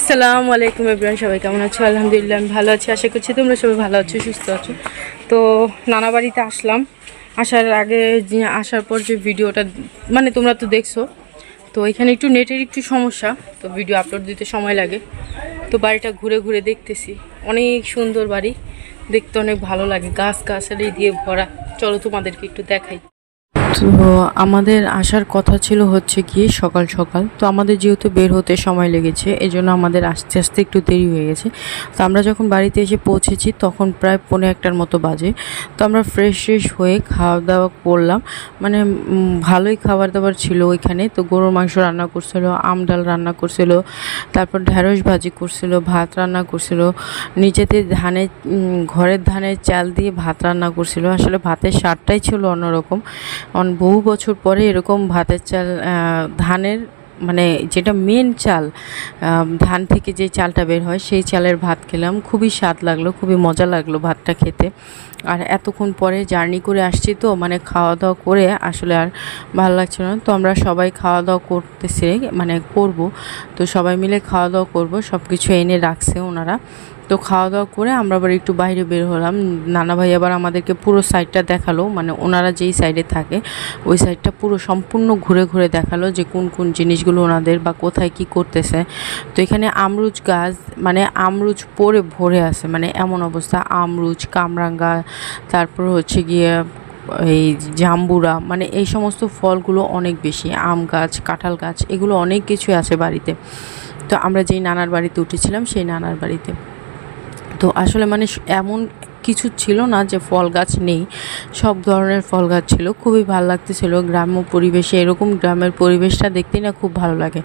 আসসালামু আলাইকুম এভরিওয়ান, সবাই কেমন আছো? আলহামদুলিল্লাহ আমি ভালো আছি। আশা করছি তোমরা সবাই ভালো আছো, সুস্থ আছো। তো নানা বাড়িতে আসলাম। আসার আগে আসার পর যে ভিডিওটা মানে তোমরা তো দেখছো, তো এখানে একটু নেটের একটু সমস্যা, তো ভিডিও আপলোড দিতে সময় লাগে। তো বাড়িটা ঘুরে ঘুরে দেখতেছি, অনেক সুন্দর বাড়ি, দেখতে অনেক ভালো লাগে, গাছ গাছালি দিয়ে ভরা। চলো তোমাদেরকে একটু দেখাই। তো আমাদের আসার কথা ছিল হচ্ছে কি সকাল সকাল, তো আমাদের যেহেতু বের হতে সময় লেগেছে এই জন্য আমাদের আস্তে আস্তে একটু দেরি হয়ে গেছে। তো আমরা যখন বাড়িতে এসে পৌঁছেছি তখন প্রায় 1:45টার মতো বাজে। তো আমরা ফ্রেশ হয়ে খাওয়া দাওয়া করলাম, মানে ভালোই খাবার দাবার ছিল ওইখানে। তো গরুর মাংস রান্না করছিল, আম ডাল রান্না করছিল, তারপর ঢেঁড়স ভাজি করছিল, ভাত রান্না করছিল, নিচেতে ঘরের ধানের চাল দিয়ে ভাত রান্না করছিল। আসলে ভাতের স্বাদটাই ছিল অন্যরকম। বহু বছর পরে এরকম ভাতের চাল, ধানের মানে যেটা মেন চাল, ধান থেকে যে চালটা বের হয় সেই চালের ভাত খেলাম। খুবই স্বাদ লাগলো, খুবই মজা লাগলো ভাতটা খেতে। আর এতক্ষণ পরে জার্নি করে আসছি, তো মানে খাওয়া দাওয়া করে আসলে আর ভালো লাগছে না। তো আমরা সবাই খাওয়া দাওয়া করতেছি, মানে করব। তো সবাই মিলে খাওয়া দাওয়া করব, সব কিছু এনে রাখছে ওনারা। তো খাওয়া দাওয়া করে আমরা আবার একটু বাইরে বের হলাম। নানা ভাই আবার আমাদেরকে পুরো সাইডটা দেখালো, মানে ওনারা যেই সাইডে থাকে ওই সাইডটা পুরো সম্পূর্ণ ঘুরে ঘুরে দেখালো যে কোন কোন জিনিসগুলো ওনাদের বা কোথায় কি করতেছে। তো এখানে আমরুচ গাছ, মানে আমরুচ পরে ভরে আছে, মানে এমন অবস্থা। আমরুচ, কামরাঙ্গা, তারপর হচ্ছে গিয়ে এই জাম্বুরা, মানে এই সমস্ত ফলগুলো অনেক বেশি। আম গাছ, কাঁঠাল গাছ, এগুলো অনেক কিছু আছে বাড়িতে। তো আমরা যেই নানার বাড়িতে উঠেছিলাম সেই নানার বাড়িতে, তো আসলে মানে এমন কিছু ছিল না যে ফল গাছ নেই, সব ধরনের ফল গাছ ছিল। খুবই ভালো লাগতেছিল গ্রাম্য পরিবেশে। এরকম গ্রামের পরিবেশটা দেখতেই না খুব ভালো লাগে।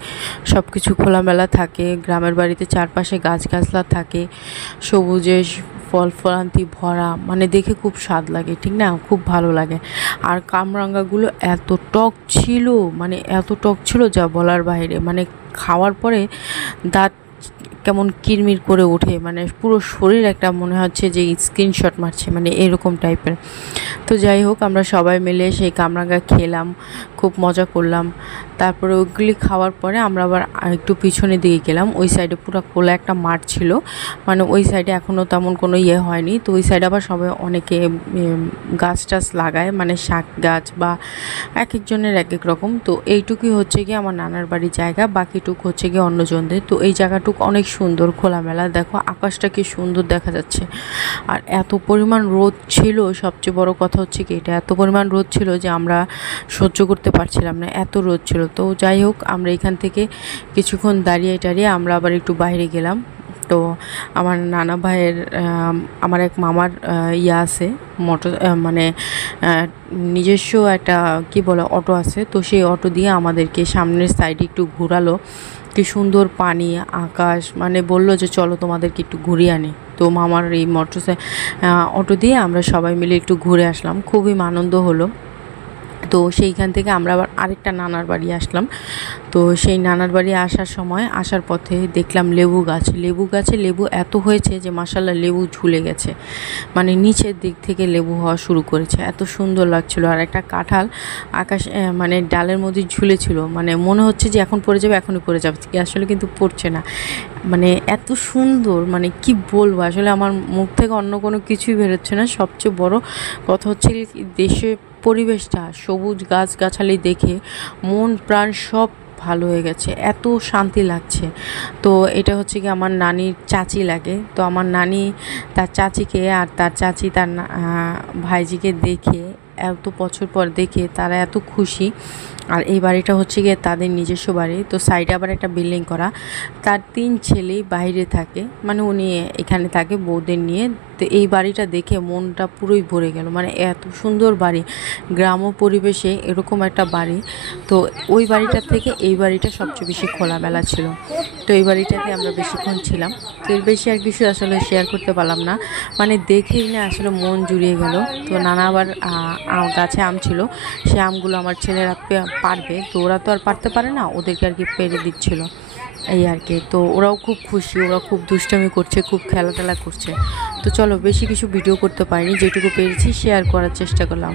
সব কিছু খোলামেলা থাকে, গ্রামের বাড়িতে চারপাশে গাছগাছলা থাকে, সবুজে ফল ফলান্তি ভরা, মানে দেখে খুব স্বাদ লাগে, ঠিক না? খুব ভালো লাগে। আর কামরাঙ্গাগুলো এত টক ছিল, মানে এত টক ছিল যা বলার বাইরে। মানে খাওয়ার পরে দাঁত কেমন কিরমির করে ওঠে, মানে পুরো শরীর একটা মনে হচ্ছে যে স্ক্রিনশট মারছে, মানে এরকম টাইপের। তো যাই হোক, আমরা সবাই মিলে সেই কামরাঙ্গা খেলাম, খুব মজা করলাম। তারপরে ওইগুলি খাওয়ার পরে আমরা আবার একটু পিছনের দিকে গেলাম। ওই সাইডে পুরো খোলা একটা মাঠ ছিল, মানে ওই সাইডে এখনও তেমন কোনো ইয়ে হয়নি। তো ওই সাইডে আবার সবাই অনেকে গাছ টাছ লাগায়, মানে শাক গাছ বা এক একজনের এক এক রকম। তো এইটুকুই হচ্ছে গিয়ে আমার নানার বাড়ির জায়গা, বাকিটুকু হচ্ছে গিয়ে অন্যজনদের। তো এই জায়গাটুকু অনেক সুন্দর, খোলামেলা। দেখো আকাশটা কি সুন্দর দেখা যাচ্ছে। আর এত পরিমাণ রোদ ছিল, সবচেয়ে বড় কথা হচ্ছে কি এটা, এত পরিমাণ রোদ ছিল যে আমরা সহ্য করতে পারছিলাম না, এত রোদ ছিল। তো যাই হোক, আমরা এখান থেকে কিছুক্ষণ দাঁড়িয়ে টাড়িয়ে আমরা আবার একটু বাইরে গেলাম। তো আমার নানা ভাইয়ের, আমার এক মামার ইয়া আছে, মোটর, মানে নিজস্ব একটা কি বলে অটো আছে। তো সেই অটো দিয়ে আমাদেরকে সামনের সাইডে একটু ঘোরালো। কি সুন্দর পানি, আকাশ, মানে বললো যে চলো তোমাদেরকে একটু ঘুরিয়ে আনি। তো মামার এই অটো দিয়ে আমরা সবাই মিলে একটু ঘুরে আসলাম, খুবই আনন্দ হলো। তো সেইখান থেকে আমরা আবার আরেকটা নানার বাড়ি আসলাম। তো সেই নানার বাড়ি আসার পথে দেখলাম লেবু গাছে লেবু এত হয়েছে যে মাশাআল্লাহ লেবু ঝুলে গেছে, মানে নিচের দিক থেকে লেবু হওয়া শুরু করেছে, এত সুন্দর লাগছিল। আর একটা কাঁঠাল মানে ডালের মধ্যে ঝুলেছিল, মানে মনে হচ্ছে যে এখন পড়ে যাবে, এখনই পড়ে যাবে, আসলে কিন্তু পড়ছে না। মানে এত সুন্দর, মানে কি বলবো, আসলে আমার মুখ থেকে অন্য কোনো কিছুই বেরোচ্ছে না। সবচেয়ে বড় কথা হচ্ছে দেশে পরিবেশটা, সবুজ গাছগাছালি দেখে মন প্রাণ সব ভালো হয়ে গেছে, এত শান্তি লাগছে। তো এটা হচ্ছে কি আমার নানির চাচি লাগে। তো আমার নানি তার চাচিকে আর তার চাচি তার ভাইজিকে দেখে, এত বছর পর দেখে তারা এত খুশি। আর এই বাড়িটা হচ্ছে গিয়ে তাদের নিজস্ব বাড়ি। তো সাইডে আবার একটা বিল্ডিং করা। তার 3 ছেলেই বাইরে থাকে, মানে উনি এখানে থাকে বউদের নিয়ে। তো এই বাড়িটা দেখে মনটা পুরোই ভরে গেল, মানে এত সুন্দর বাড়ি, গ্রাম্য পরিবেশে এরকম একটা বাড়ি। তো ওই বাড়িটার থেকে এই বাড়িটা সবচেয়ে বেশি খোলামেলা ছিল। তো এই বাড়িটাতে আমরা বেশিক্ষণ ছিলাম। তো এর বেশি আর কিছু আসলে শেয়ার করতে পারলাম না, মানে দেখেই না আসলে মন জুড়িয়ে গেল। তো নানা আবার গাছে আম ছিল, সে আমগুলো আমার ছেলেরা পারবে, তো ওরা তো আর পারতে পারে না, ওদেরকে আর কি পেরে দিচ্ছিল, এই আর কি। তো ওরাও খুব খুশি, ওরা খুব দুষ্টামি করছে, খুব খেলাধুলা করছে। তো চলো, বেশি কিছু ভিডিও করতে পারিনি, যেটুকু পেরেছি শেয়ার করার চেষ্টা করলাম।